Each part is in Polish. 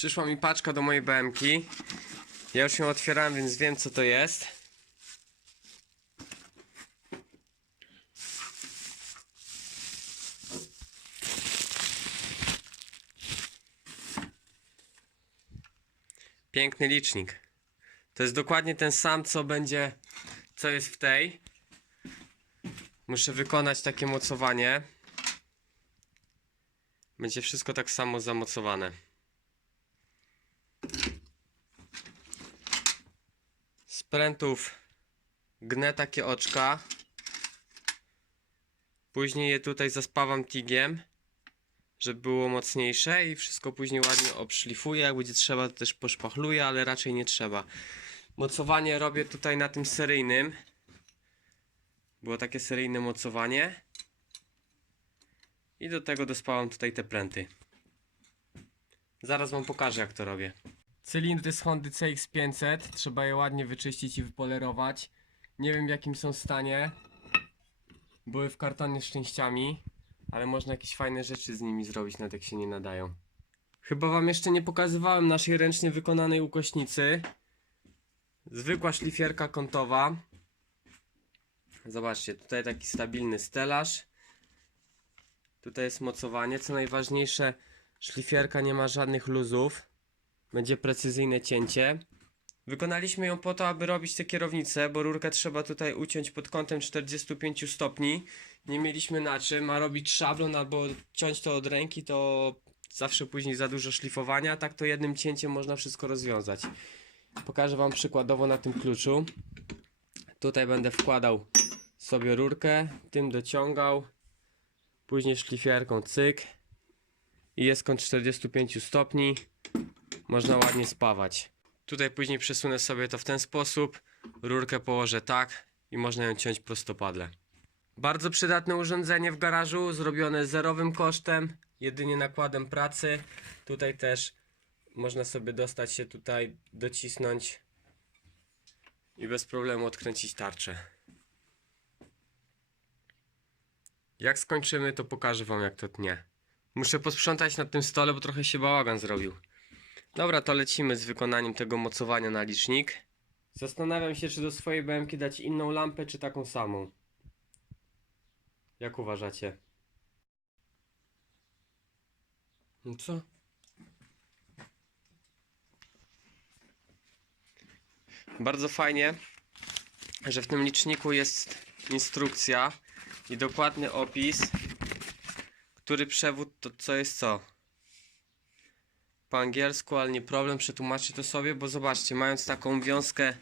Przyszła mi paczka do mojej BMK. Ja już ją otwierałem, więc wiem co to jest. Piękny licznik. To jest dokładnie ten sam, co będzie, co jest w tej. Muszę wykonać takie mocowanie. Będzie wszystko tak samo zamocowane. Prętów gnę takie oczka. Później je tutaj zaspawam tigiem, żeby było mocniejsze i wszystko później ładnie obszlifuję. Jak będzie trzeba, to też poszpachluję, ale raczej nie trzeba. Mocowanie robię tutaj na tym seryjnym. Było takie seryjne mocowanie. I do tego dospałam tutaj te pręty. Zaraz wam pokażę jak to robię. Cylindry z Hondy CX500. Trzeba je ładnie wyczyścić i wypolerować. Nie wiem w jakim są stanie. Były w kartonie z. Ale można jakieś fajne rzeczy z nimi zrobić, nawet jak się nie nadają. Chyba wam jeszcze nie pokazywałem naszej ręcznie wykonanej ukośnicy. Zwykła szlifierka kątowa. Zobaczcie, tutaj taki stabilny stelaż. Tutaj jest mocowanie. Co najważniejsze, szlifierka nie ma żadnych luzów. Będzie precyzyjne cięcie. Wykonaliśmy ją po to, aby robić te kierownice, bo rurkę trzeba tutaj uciąć pod kątem 45 stopni. Nie mieliśmy na czym, a robić szablon albo ciąć to od ręki, to zawsze później za dużo szlifowania. Tak to jednym cięciem można wszystko rozwiązać. Pokażę Wam przykładowo na tym kluczu. Tutaj będę wkładał sobie rurkę, tym dociągał, później szlifierką cyk i jest kąt 45 stopni. Można ładnie spawać. Tutaj później przesunę sobie to w ten sposób, rurkę położę tak i można ją ciąć prostopadle. Bardzo przydatne urządzenie w garażu, zrobione zerowym kosztem, jedynie nakładem pracy. Tutaj też można sobie dostać się tutaj, docisnąć i bez problemu odkręcić tarczę. Jak skończymy, to pokażę wam jak to tnie. Muszę posprzątać na tym stole, bo trochę się bałagan zrobił. Dobra, to lecimy z wykonaniem tego mocowania na licznik. Zastanawiam się, czy do swojej BMK dać inną lampę, czy taką samą. Jak uważacie? No co? Bardzo fajnie, że w tym liczniku jest instrukcja i dokładny opis, który przewód to co jest co. Po angielsku, ale nie problem, przetłumaczę to sobie, bo zobaczcie, mając taką wiązkę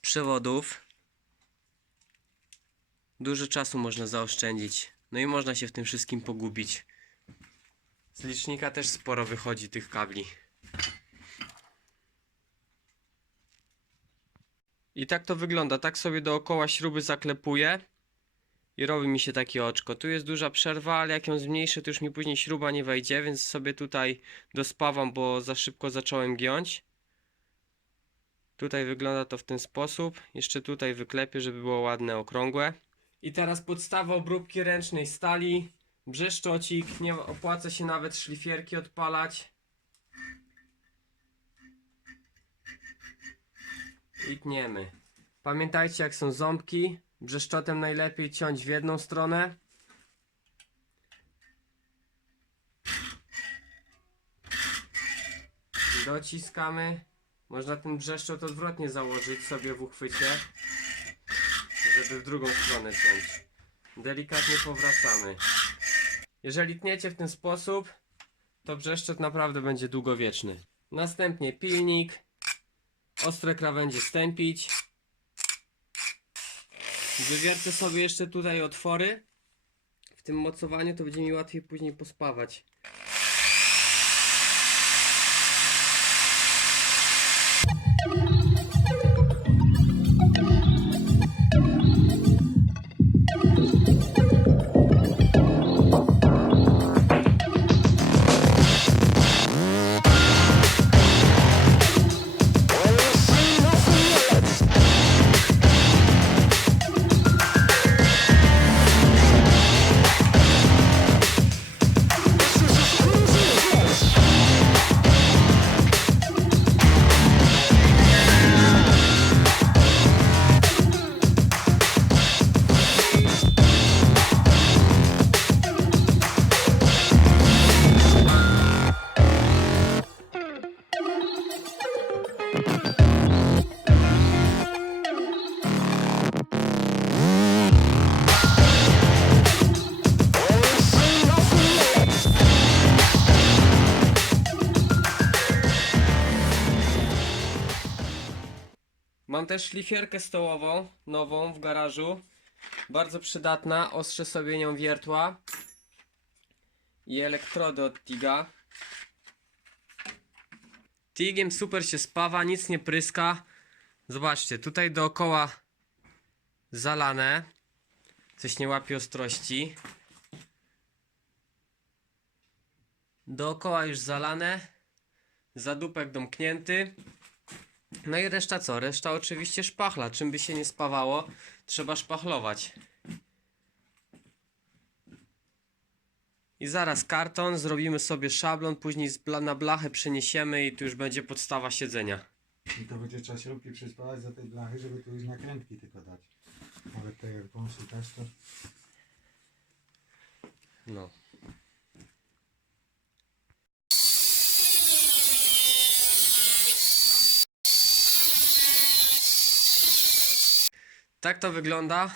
przewodów, dużo czasu można zaoszczędzić. No i można się w tym wszystkim pogubić. Z licznika też sporo wychodzi tych kabli. I tak to wygląda. Tak sobie dookoła śruby zaklepuję i robi mi się takie oczko. Tu jest duża przerwa, ale jak ją zmniejszę, to już mi później śruba nie wejdzie, więc sobie tutaj dospawam, bo za szybko zacząłem giąć. Tutaj wygląda to w ten sposób. Jeszcze tutaj wyklepię, żeby było ładne, okrągłe. I teraz podstawa obróbki ręcznej stali. Brzeszczocik. Nie opłaca się nawet szlifierki odpalać. I tniemy. Pamiętajcie jak są ząbki. Brzeszczotem najlepiej ciąć w jedną stronę. Dociskamy. Można ten brzeszczot odwrotnie założyć sobie w uchwycie, żeby w drugą stronę ciąć. Delikatnie powracamy. Jeżeli tniecie w ten sposób, to brzeszczot naprawdę będzie długowieczny. Następnie pilnik. Ostre krawędzie stępić. Wywiercę sobie jeszcze tutaj otwory. W tym mocowaniu to będzie mi łatwiej później pospawać. Też szlifierkę stołową, nową w garażu. Bardzo przydatna, ostrze sobie nią wiertła. I elektrody od Tiga. Tigiem super się spawa, nic nie pryska. Zobaczcie, tutaj dookoła zalane. Coś nie łapie ostrości. Dookoła już zalane. Zadupek domknięty. No i reszta co? Reszta oczywiście szpachla. Czym by się nie spawało, trzeba szpachlować. I zaraz karton, zrobimy sobie szablon, później na blachę przeniesiemy i tu już będzie podstawa siedzenia. I to będzie trzeba śrubki przyspalać za tej blachy, żeby tu już nakrętki tylko dać. Nawet tak jak wąsy też to. No. Tak to wygląda.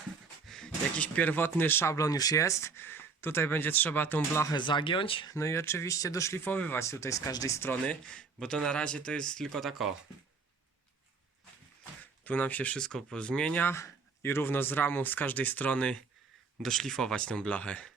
Jakiś pierwotny szablon już jest. Tutaj będzie trzeba tą blachę zagiąć. No i oczywiście doszlifowywać tutaj z każdej strony, bo to na razie to jest tylko tak o. Tu nam się wszystko pozmienia i równo z ramą z każdej strony doszlifować tą blachę.